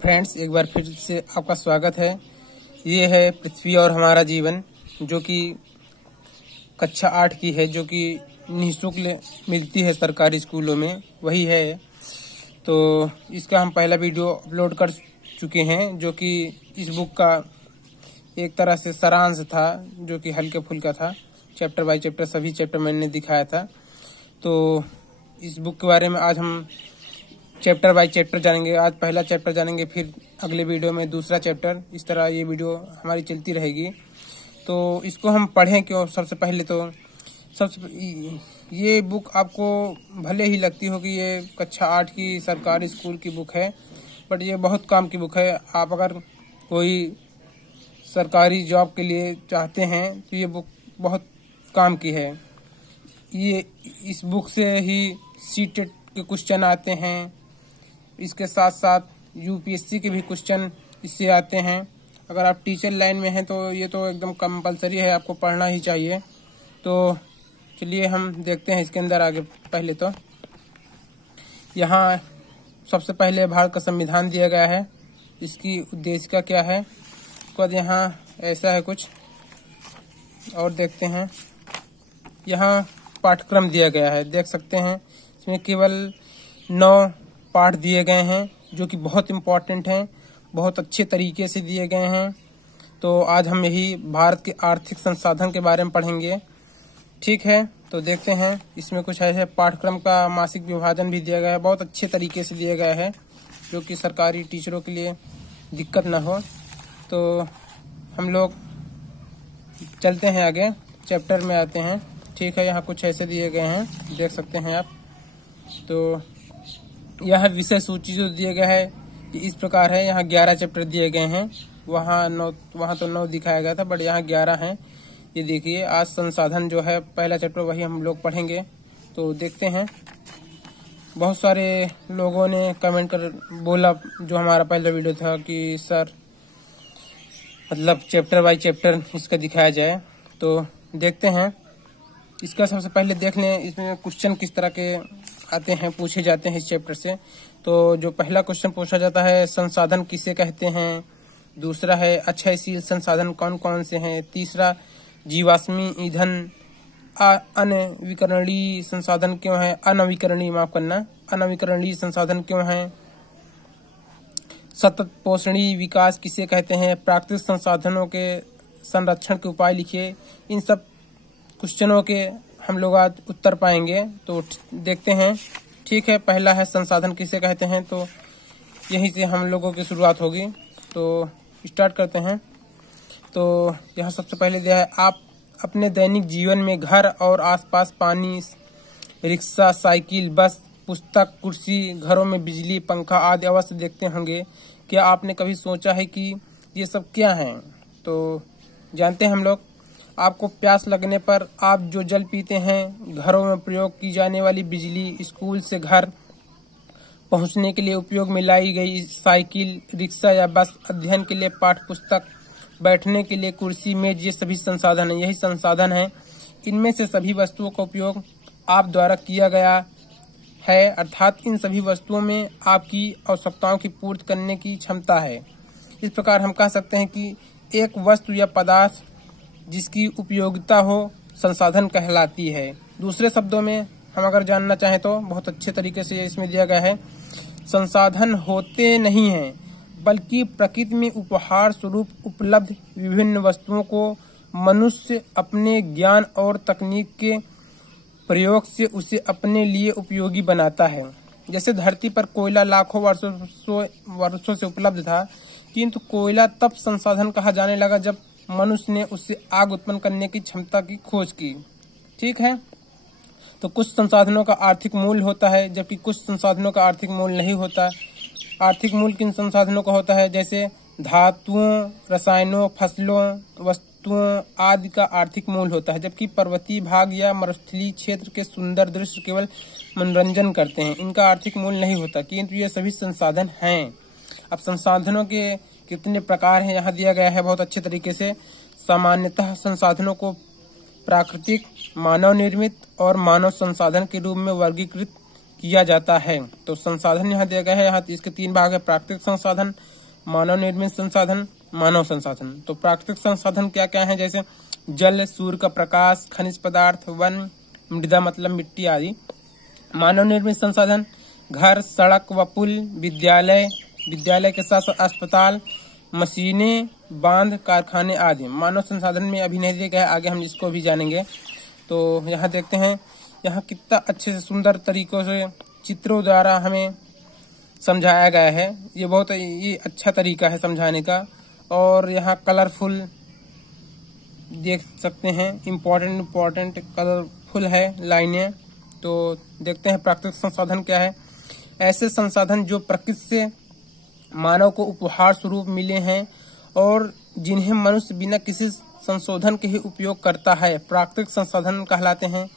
Friends, एक बार फिर से आपका स्वागत है। ये है पृथ्वी और हमारा जीवन, जो कि कक्षा 8 की है, जो कि निःशुल्क मिलती है सरकारी स्कूलों में, वही है। तो इसका हम पहला वीडियो अपलोड कर चुके हैं, जो कि इस बुक का एक तरह से सारांश था, जो कि हल्के फुल्का था। चैप्टर बाय चैप्टर सभी चैप्टर मैंने दिखाया था। तो इस बुक के बारे में आज हम चैप्टर बाय चैप्टर जानेंगे। आज पहला चैप्टर जानेंगे, फिर अगले वीडियो में दूसरा चैप्टर। इस तरह ये वीडियो हमारी चलती रहेगी। तो इसको हम पढ़ें क्यों? सबसे पहले तो ये बुक आपको भले ही लगती हो कि ये कक्षा 8 की सरकारी स्कूल की बुक है, बट ये बहुत काम की बुक है। आप अगर कोई सरकारी जॉब के लिए चाहते हैं तो ये बुक बहुत काम की है। ये इस बुक से ही सीटेट के क्वेश्चन आते हैं, इसके साथ साथ यूपीएससी के भी क्वेश्चन इससे आते हैं। अगर आप टीचर लाइन में हैं तो ये तो एकदम कंपलसरी है, आपको पढ़ना ही चाहिए। तो चलिए हम देखते हैं इसके अंदर आगे। पहले तो यहाँ सबसे पहले भारत का संविधान दिया गया है, इसकी उद्देशिका क्या है। उसके बाद यहाँ ऐसा है कुछ और देखते हैं। यहाँ पाठ्यक्रम दिया गया है, देख सकते हैं। इसमें केवल 9 पाठ दिए गए हैं, जो कि बहुत इम्पोर्टेंट हैं, बहुत अच्छे तरीके से दिए गए हैं। तो आज हम यही भारत के आर्थिक संसाधन के बारे में पढ़ेंगे, ठीक है। तो देखते हैं, इसमें कुछ ऐसे पाठ्यक्रम का मासिक विभाजन भी दिया गया है, बहुत अच्छे तरीके से दिया गया है, जो कि सरकारी टीचरों के लिए दिक्कत ना हो। तो हम लोग चलते हैं आगे, चैप्टर में आते हैं, ठीक है। यहाँ कुछ ऐसे दिए गए हैं, देख सकते हैं आप। तो यह विषय सूची जो दिया गया है ये इस प्रकार है। यहाँ 11 चैप्टर दिए गए हैं, वहाँ तो 9 दिखाया गया था, बट यहाँ 11 हैं। ये देखिए, आज संसाधन जो है पहला चैप्टर, वही हम लोग पढ़ेंगे। तो देखते हैं। बहुत सारे लोगों ने कमेंट कर बोला, जो हमारा पहला वीडियो था, कि सर मतलब चैप्टर बाय चैप्टर इसका दिखाया जाए। तो देखते हैं। इसका सबसे पहले देख लें, इसमें क्वेश्चन किस तरह के आते हैं, पूछे जाते हैं इस चैप्टर से। तो जो पहला क्वेश्चन पूछा जाता है, संसाधन किसे कहते हैं। दूसरा है अक्षयशील संसाधन कौन कौन से हैं। तीसरा, जीवाश्मी ईंधन अनवीकरणीय संसाधन क्यों है, अनवीकरणीय संसाधन क्यों है। सतत पोषणीय विकास किसे कहते हैं। प्राकृतिक संसाधनों के संरक्षण के उपाय लिखिए। इन सब क्वेश्चनों के हम लोग आज उत्तर पाएंगे। तो देखते हैं, ठीक है। पहला है संसाधन किसे कहते हैं, तो यहीं से हम लोगों की शुरुआत होगी। तो स्टार्ट करते हैं। तो यहाँ सबसे पहले दिया है, आप अपने दैनिक जीवन में घर और आसपास पानी, रिक्शा, साइकिल, बस, पुस्तक, कुर्सी, घरों में बिजली, पंखा आदि अवश्य देखते होंगे। क्या आपने कभी सोचा है कि ये सब क्या हैं? तो जानते हैं हम लोग। आपको प्यास लगने पर आप जो जल पीते हैं, घरों में प्रयोग की जाने वाली बिजली, स्कूल से घर पहुंचने के लिए उपयोग में लाई गई साइकिल, रिक्शा या बस, अध्ययन के लिए पाठ्य पुस्तक, बैठने के लिए कुर्सी, मेज, ये सभी संसाधन हैं। यही संसाधन हैं। इनमें से सभी वस्तुओं का उपयोग आप द्वारा किया गया है, अर्थात इन सभी वस्तुओं में आपकी आवश्यकताओं की पूर्ति करने की क्षमता है। इस प्रकार हम कह सकते हैं कि एक वस्तु या पदार्थ जिसकी उपयोगिता हो, संसाधन कहलाती है। दूसरे शब्दों में हम अगर जानना चाहें तो बहुत अच्छे तरीके से इसमें दिया गया है, संसाधन होते नहीं हैं, बल्कि प्रकृति में उपहार स्वरूप उपलब्ध विभिन्न वस्तुओं को मनुष्य अपने ज्ञान और तकनीक के प्रयोग से उसे अपने लिए उपयोगी बनाता है। जैसे धरती पर कोयला लाखों वर्षों से उपलब्ध था, किंतु कोयला तब संसाधन कहा जाने लगा जब मनुष्य ने उससे आग उत्पन्न करने की क्षमता की खोज की, ठीक है। तो कुछ संसाधनों का आर्थिक मूल्य होता है, जबकि कुछ संसाधनों का आर्थिक मूल्य नहीं होता। आर्थिक मूल्य किन संसाधनों का होता है, जैसे धातुओं, रसायनों, फसलों, वस्तुओं आदि का आर्थिक मूल्य होता है, जबकि पर्वतीय भाग या मरुस्थलीय क्षेत्र के सुंदर दृश्य केवल मनोरंजन करते हैं, इनका आर्थिक मूल्य नहीं होता, किंतु ये सभी संसाधन हैं। अब संसाधनों के कितने प्रकार हैं यहाँ दिया गया है बहुत अच्छे तरीके से। सामान्यतः संसाधनों को प्राकृतिक, मानव निर्मित और मानव संसाधन के रूप में वर्गीकृत किया जाता है। तो संसाधन यहाँ दिया गया है, यहाँ इसके 3 भाग है, प्राकृतिक संसाधन, मानव निर्मित संसाधन, मानव संसाधन। तो प्राकृतिक संसाधन क्या क्या है, जैसे जल, सूर्य का प्रकाश, खनिज पदार्थ, वन, मृदा मतलब मिट्टी आदि। मानव निर्मित संसाधन घर, सड़क व पुल, विद्यालय, विद्यालय के साथ अस्पताल, मशीनें, बांध, कारखाने आदि। मानव संसाधन में अभी नहीं दिया गया है, आगे हम इसको भी जानेंगे। तो यहाँ देखते हैं, यहाँ कितना अच्छे से सुंदर तरीकों से चित्रों द्वारा हमें समझाया गया है। ये बहुत ही अच्छा तरीका है समझाने का। और यहाँ कलरफुल देख सकते हैं, इम्पोर्टेंट कलरफुल है लाइनें। तो देखते हैं प्राकृतिक संसाधन क्या है। ऐसे संसाधन जो प्रकृति से मानव को उपहार स्वरूप मिले हैं और जिन्हें मनुष्य बिना किसी संशोधन के ही उपयोग करता है, प्राकृतिक संसाधन कहलाते हैं।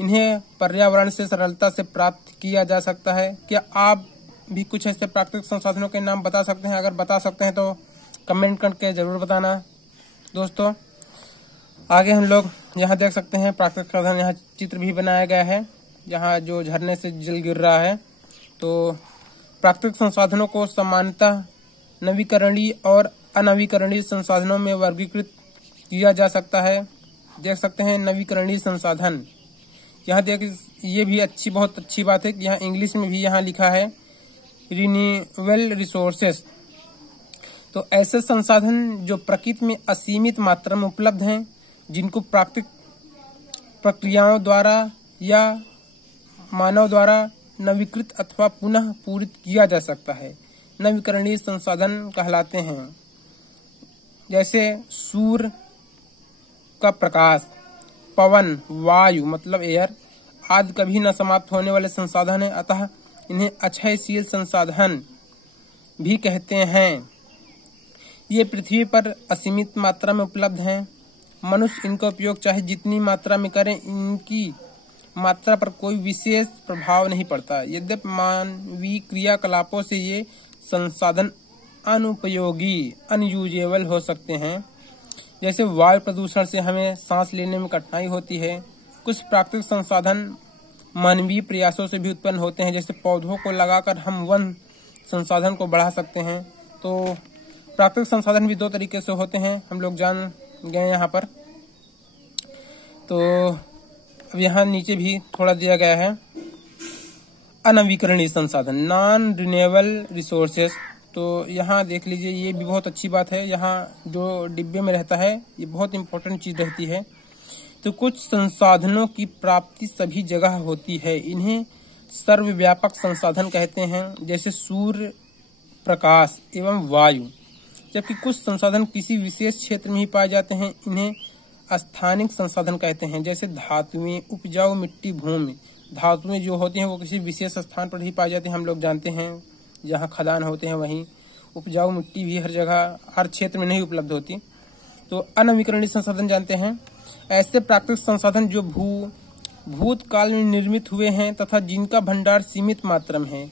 इन्हें पर्यावरण से सरलता से प्राप्त किया जा सकता है। क्या आप भी कुछ ऐसे प्राकृतिक संसाधनों के नाम बता सकते हैं? अगर बता सकते हैं तो कमेंट करके जरूर बताना दोस्तों। आगे हम लोग यहाँ देख सकते हैं प्राकृतिक संसाधन, यहाँ चित्र भी बनाया गया है, यहाँ जो झरने से जल गिर रहा है। तो प्राकृतिक संसाधनों को सामान्यतः नवीकरणीय और अनवीकरणीय संसाधनों में वर्गीकृत किया जा सकता है। देख सकते हैं नवीकरणीय संसाधन, यहाँ देख, ये भी बहुत अच्छी बात है कि यहाँ इंग्लिश में भी यहाँ लिखा है रिन्यूएबल रिसोर्सेस। तो ऐसे संसाधन जो प्रकृति में असीमित मात्रा में उपलब्ध हैं, जिनको प्राकृतिक प्रक्रियाओं द्वारा या मानव द्वारा नवीकृत अथवा पुनः पूरित किया जा सकता है, नवीकरणीय संसाधन कहलाते हैं। जैसे सूर्य का प्रकाश, पवन, वायु मतलब एयर आदि कभी न समाप्त होने वाले संसाधन है, अतः इन्हें अक्षयशील संसाधन भी कहते हैं। ये पृथ्वी पर असीमित मात्रा में उपलब्ध हैं। मनुष्य इनका उपयोग चाहे जितनी मात्रा में करें, इनकी मात्रा पर कोई विशेष प्रभाव नहीं पड़ता। यद्यपि मानवीय क्रियाकलापों से ये संसाधन अनुपयोगी, अनयूजेबल हो सकते हैं। जैसे वायु प्रदूषण से हमें सांस लेने में कठिनाई होती है। कुछ प्राकृतिक संसाधन मानवीय प्रयासों से भी उत्पन्न होते हैं, जैसे पौधों को लगाकर हम वन संसाधन को बढ़ा सकते हैं। तो प्राकृतिक संसाधन भी 2 तरीके से होते हैं, हम लोग जान गए यहाँ पर। तो अब यहाँ नीचे भी थोड़ा दिया गया है, अनवीकरणीय संसाधन, नॉन रिन्यूएबल रिसोर्सेस। तो यहाँ देख लीजिए, ये भी बहुत अच्छी बात है। यहाँ जो डिब्बे में रहता है, ये बहुत इंपॉर्टेंट चीज रहती है। तो कुछ संसाधनों की प्राप्ति सभी जगह होती है, इन्हें सर्वव्यापक संसाधन कहते हैं, जैसे सूर्य, प्रकाश एवं वायु। जबकि कुछ संसाधन किसी विशेष क्षेत्र में ही पाए जाते हैं, इन्हें स्थानिक संसाधन कहते हैं, जैसे धातुएं, उपजाऊ मिट्टी, भूमि। धातुएं जो होती हैं वो किसी विशेष स्थान पर ही पाई जाती हैं, हम लोग जानते हैं, जहाँ खदान होते हैं वहीं। उपजाऊ मिट्टी भी हर जगह, हर क्षेत्र में नहीं उपलब्ध होती। तो अनवीकरणीय संसाधन जानते हैं, ऐसे प्राकृतिक संसाधन जो भूतकाल में निर्मित हुए हैं तथा जिनका भंडार सीमित मात्रा में है,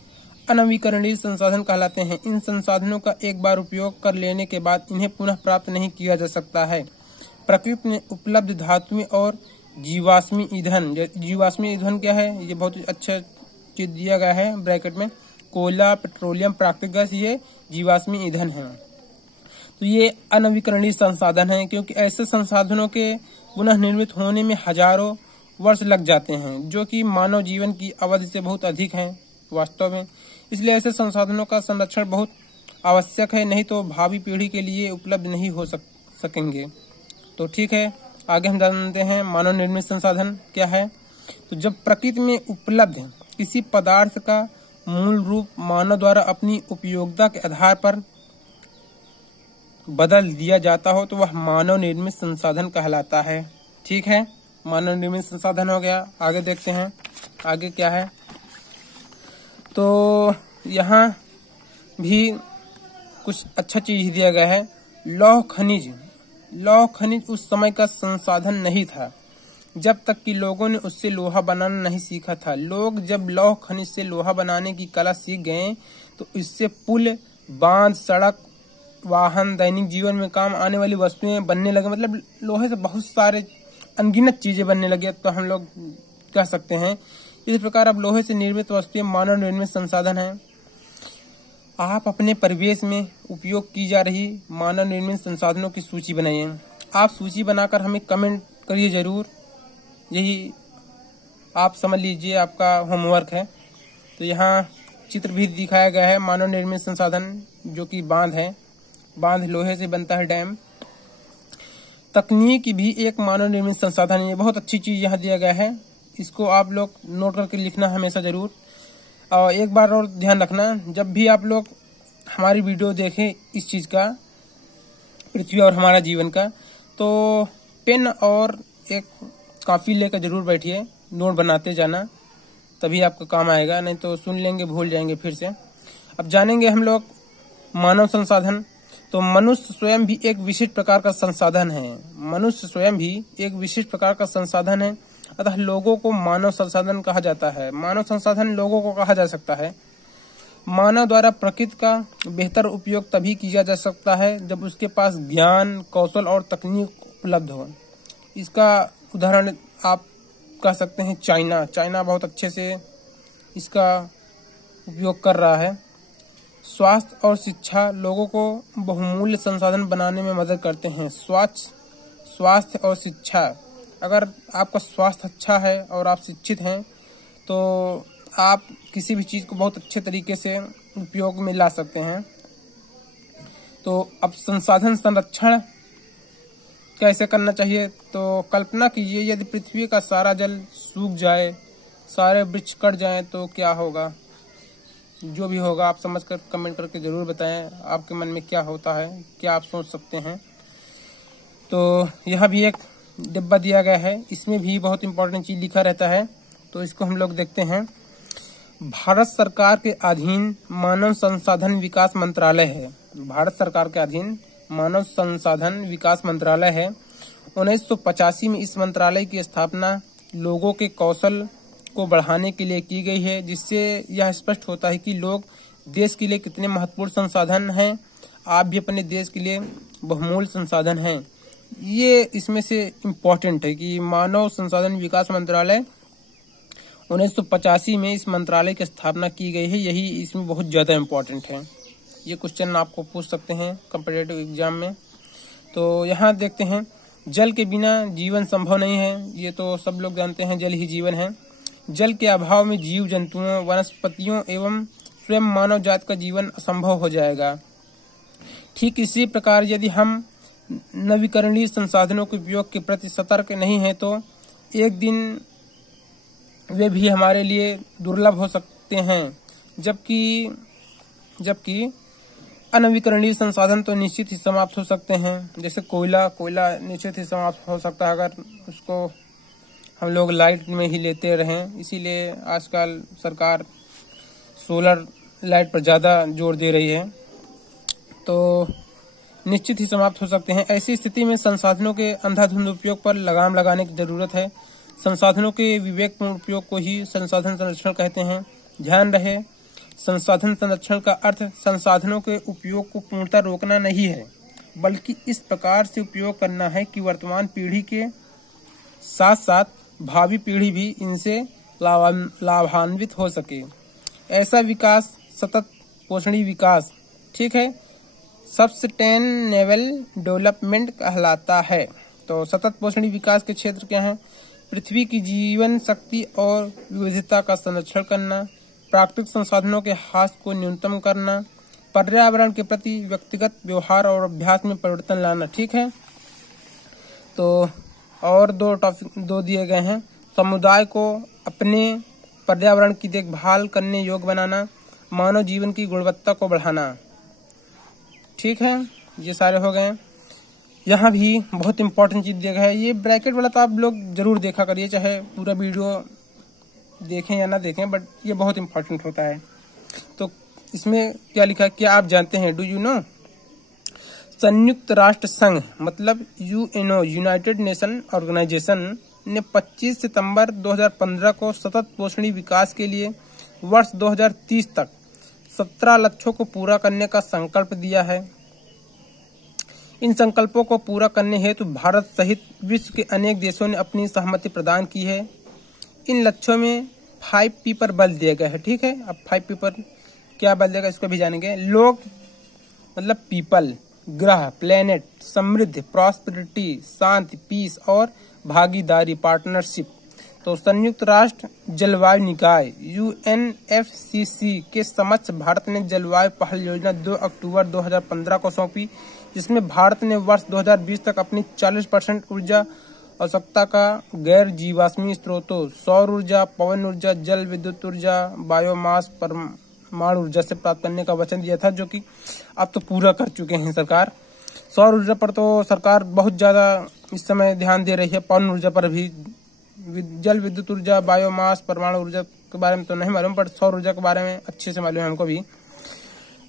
अनवीकरणीय संसाधन कहलाते हैं। इन संसाधनों का एक बार उपयोग कर लेने के बाद इन्हें पुनः प्राप्त नहीं किया जा सकता है। प्रकृति में उपलब्ध धातुएं और जीवाश्मी ईंधन। जीवाश्मी ईंधन क्या है, ये बहुत अच्छा चीज दिया गया है ब्रैकेट में, कोयला, पेट्रोलियम, प्राकृतिक गैस, ये जीवाश्मी ईंधन है। तो ये अनवीकरणीय संसाधन है, क्योंकि ऐसे संसाधनों के पुनः निर्मित होने में हजारों वर्ष लग जाते हैं, जो कि मानव जीवन की अवधि से बहुत अधिक है वास्तव में। इसलिए ऐसे संसाधनों का संरक्षण बहुत आवश्यक है, नहीं तो भावी पीढ़ी के लिए उपलब्ध नहीं हो सकेंगे। तो ठीक है, आगे हम जानते हैं मानव निर्मित संसाधन क्या है। तो जब प्रकृति में उपलब्ध किसी पदार्थ का मूल रूप मानव द्वारा अपनी उपयोगिता के आधार पर बदल दिया जाता हो, तो वह मानव निर्मित संसाधन कहलाता है। ठीक है, मानव निर्मित संसाधन हो गया। आगे देखते हैं आगे क्या है। तो यहाँ भी कुछ अच्छा चीज दिया गया है, लौह खनिज। लौह खनिज उस समय का संसाधन नहीं था जब तक कि लोगों ने उससे लोहा बनाना नहीं सीखा था। लोग जब लौह खनिज से लोहा बनाने की कला सीख गए तो इससे पुल, बांध, सड़क, वाहन, दैनिक जीवन में काम आने वाली वस्तुएं बनने लगे। मतलब लोहे से बहुत सारे अनगिनत चीजें बनने लगे। तो हम लोग कह सकते हैं इस प्रकार अब लोहे से निर्मित वस्तुएं मानव निर्मित संसाधन हैं। आप अपने परिवेश में उपयोग की जा रही मानव निर्मित संसाधनों की सूची बनाइए। आप सूची बनाकर हमें कमेंट करिए जरूर। यही आप समझ लीजिए आपका होमवर्क है। तो यहाँ चित्र भी दिखाया गया है मानव निर्मित संसाधन, जो कि बांध है। बांध लोहे से बनता है, डैम। तकनीक भी एक मानव निर्मित संसाधन है। ये बहुत अच्छी चीज यहाँ दिया गया है, इसको आप लोग नोट करके लिखना हमेशा जरूर। और एक बार और ध्यान रखना, जब भी आप लोग हमारी वीडियो देखें इस चीज का, पृथ्वी और हमारा जीवन का, तो पेन और एक कॉपी लेकर जरूर बैठिए, नोट बनाते जाना, तभी आपका काम आएगा। नहीं तो सुन लेंगे, भूल जाएंगे फिर से। अब जानेंगे हम लोग मानव संसाधन। तो मनुष्य स्वयं भी एक विशिष्ट प्रकार का संसाधन है। मनुष्य स्वयं भी एक विशिष्ट प्रकार का संसाधन है, अतः लोगों को मानव संसाधन कहा जाता है। मानव संसाधन लोगों को कहा जा सकता है। मानव द्वारा प्रकृति का बेहतर उपयोग तभी किया जा सकता है जब उसके पास ज्ञान, कौशल और तकनीक उपलब्ध हो। इसका उदाहरण आप कह सकते हैं चाइना। चाइना बहुत अच्छे से इसका उपयोग कर रहा है। स्वास्थ्य और शिक्षा लोगों को बहुमूल्य संसाधन बनाने में मदद करते हैं। स्वास्थ्य और शिक्षा, अगर आपका स्वास्थ्य अच्छा है और आप शिक्षित हैं तो आप किसी भी चीज को बहुत अच्छे तरीके से उपयोग में ला सकते हैं। तो अब संसाधन संरक्षण कैसे करना चाहिए? तो कल्पना कीजिए यदि पृथ्वी का सारा जल सूख जाए, सारे वृक्ष कट जाएं तो क्या होगा? जो भी होगा आप समझकर कमेंट करके जरूर बताएं, आपके मन में क्या होता है, क्या आप सोच सकते हैं। तो यह भी एक डिब्बा दिया गया है, इसमें भी बहुत इंपॉर्टेंट चीज लिखा रहता है। तो इसको हम लोग देखते हैं। भारत सरकार के अधीन मानव संसाधन विकास मंत्रालय है। भारत सरकार के अधीन मानव संसाधन विकास मंत्रालय है। 1985 में इस मंत्रालय की स्थापना लोगों के कौशल को बढ़ाने के लिए की गई है, जिससे यह स्पष्ट होता है कि लोग देश के लिए कितने महत्वपूर्ण संसाधन हैं। आप भी अपने देश के लिए बहुमूल्य संसाधन हैं। ये इसमें से इम्पोर्टेंट है कि मानव संसाधन विकास मंत्रालय 1985 में इस मंत्रालय की स्थापना की गई है। यही इसमें बहुत ज्यादा इम्पोर्टेंट है। ये क्वेश्चन आपको पूछ सकते हैं कॉम्पिटिटिव एग्जाम में। तो यहाँ देखते हैं, जल के बिना जीवन संभव नहीं है। ये तो सब लोग जानते हैं, जल ही जीवन है। जल के अभाव में जीव जंतुओं, वनस्पतियों एवं स्वयं मानव जात का जीवन असंभव हो जाएगा। ठीक इसी प्रकार यदि हम नवीकरणीय संसाधनों के उपयोग के प्रति सतर्क नहीं हैं तो एक दिन वे भी हमारे लिए दुर्लभ हो सकते हैं। जबकि अनवीकरणीय संसाधन तो निश्चित ही समाप्त हो सकते हैं। जैसे कोयला निश्चित ही समाप्त हो सकता है अगर उसको हम लोग लाइट में ही लेते रहें। इसीलिए आजकल सरकार सोलर लाइट पर ज्यादा जोर दे रही है। तो निश्चित ही समाप्त हो सकते हैं। ऐसी स्थिति में संसाधनों के अंधाधुंध उपयोग पर लगाम लगाने की जरूरत है। संसाधनों के विवेकपूर्ण उपयोग को ही संसाधन संरक्षण कहते हैं। ध्यान रहे, संसाधन संरक्षण का अर्थ संसाधनों के उपयोग को पूर्णतः रोकना नहीं है, बल्कि इस प्रकार से उपयोग करना है कि वर्तमान पीढ़ी के साथ साथ भावी पीढ़ी भी इनसे लाभान्वित हो सके। ऐसा विकास सतत पोषणी विकास, ठीक है, सस्टेनेबल डेवलपमेंट कहलाता है। तो सतत पोषणी विकास के क्षेत्र क्या हैं? पृथ्वी की जीवन शक्ति और विविधता का संरक्षण करना, प्राकृतिक संसाधनों के ह्रास को न्यूनतम करना, पर्यावरण के प्रति व्यक्तिगत व्यवहार और अभ्यास में परिवर्तन लाना। ठीक है, तो और दो दिए गए हैं। समुदाय को अपने पर्यावरण की देखभाल करने योग्य बनाना, मानव जीवन की गुणवत्ता को बढ़ाना। ठीक है, ये सारे हो गए। यहाँ भी बहुत इंपॉर्टेंट चीज दिया गया है। ये ब्रैकेट वाला तो आप लोग जरूर देखा करिए, चाहे पूरा वीडियो देखें या ना देखें, बट ये बहुत इंपॉर्टेंट होता है। तो इसमें क्या लिखा है, क्या आप जानते हैं? Do you know? संयुक्त राष्ट्र संघ मतलब यूएनओ, यूनाइटेड नेशन ऑर्गेनाइजेशन ने 25 सितंबर 2015 को सतत पोषणी विकास के लिए वर्ष 2030 तक 17 लक्ष्यों को पूरा करने का संकल्प दिया है। इन संकल्पों को पूरा करने हेतु भारत सहित विश्व के अनेक देशों ने अपनी सहमति प्रदान की है। इन लक्ष्यों में 5 P पर बल दिया गया है। ठीक है, अब 5 P पर क्या बल देगा इसको भी जानेंगे। लोग मतलब पीपल, ग्रह, प्लेनेट, समृद्धि, प्रॉस्पेरिटी, शांति, पीस और भागीदारी, पार्टनरशिप। तो संयुक्त राष्ट्र जलवायु निकाय UNFCCC के समक्ष भारत ने जलवायु पहल योजना 2 अक्टूबर 2015 को सौंपी, जिसमें भारत ने वर्ष 2020 तक अपनी 40% ऊर्जा आवश्यकता का गैर जीवाश्मी स्रोतों, सौर ऊर्जा, पवन ऊर्जा, जल विद्युत ऊर्जा, बायोमास, परमाणु ऊर्जा से प्राप्त करने का वचन दिया था, जो कि अब तो पूरा कर चुके हैं सरकार। सौर ऊर्जा पर तो सरकार बहुत ज्यादा इस समय ध्यान दे रही है, पवन ऊर्जा पर भी, जल विद्युत ऊर्जा, बायोमास, परमाणु ऊर्जा के बारे में तो नहीं मालूम, पर सौर ऊर्जा के बारे में अच्छे से मालूम है हमको भी।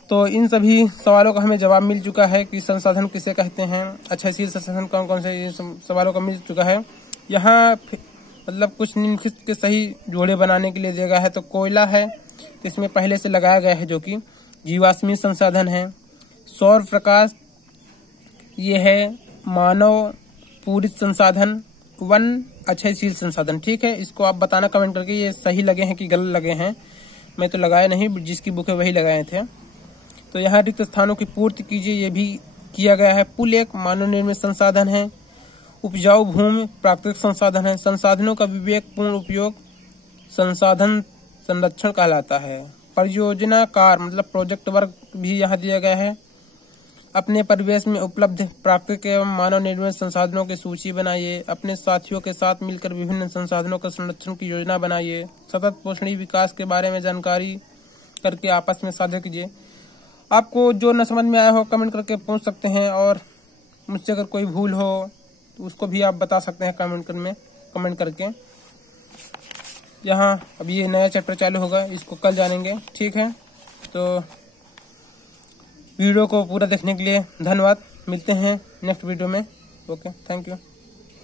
तो इन सभी सवालों का हमें जवाब मिल चुका है कि संसाधन किसे कहते हैं, अक्षयशील संसाधन कौन कौन से, ये सवालों का मिल चुका है। यहाँ मतलब कुछ निम्नलिखित के सही जोड़े बनाने के लिए दिया गया है। तो कोयला है, तो इसमें पहले से लगाया गया है, जो कि जीवाश्मी संसाधन है। सौर प्रकाश ये है मानव पूरित संसाधन। वन अक्षयशील संसाधन। ठीक है, इसको आप बताना कमेंट करके ये सही लगे हैं कि गलत लगे हैं। मैं तो लगाया नहीं, जिसकी बुक है वही लगाए थे। तो यहाँ रिक्त स्थानों की पूर्ति कीजिए, ये भी किया गया है। पुल एक मानव निर्मित संसाधन है। उपजाऊ भूमि प्राकृतिक संसाधन है। संसाधनों का विवेकपूर्ण उपयोग संसाधन संरक्षण कहलाता है। परियोजनाकार मतलब प्रोजेक्ट वर्क भी यहाँ दिया गया है। अपने परिवेश में उपलब्ध प्राकृतिक एवं मानव निर्मित संसाधनों की सूची बनाइए। अपने साथियों के साथ मिलकर विभिन्न संसाधनों के संरक्षण की योजना बनाइए। सतत पोषणीय विकास के बारे में जानकारी करके आपस में साझा कीजिए। आपको जो न समझ में आया हो कमेंट करके पूछ सकते हैं, और मुझसे अगर कोई भूल हो तो उसको भी आप बता सकते हैं कमेंट करके। यहाँ अभी ये नया चैप्टर चालू होगा, इसको कल जानेंगे। ठीक है, तो वीडियो को पूरा देखने के लिए धन्यवाद। मिलते हैं नेक्स्ट वीडियो में। Okay, thank you.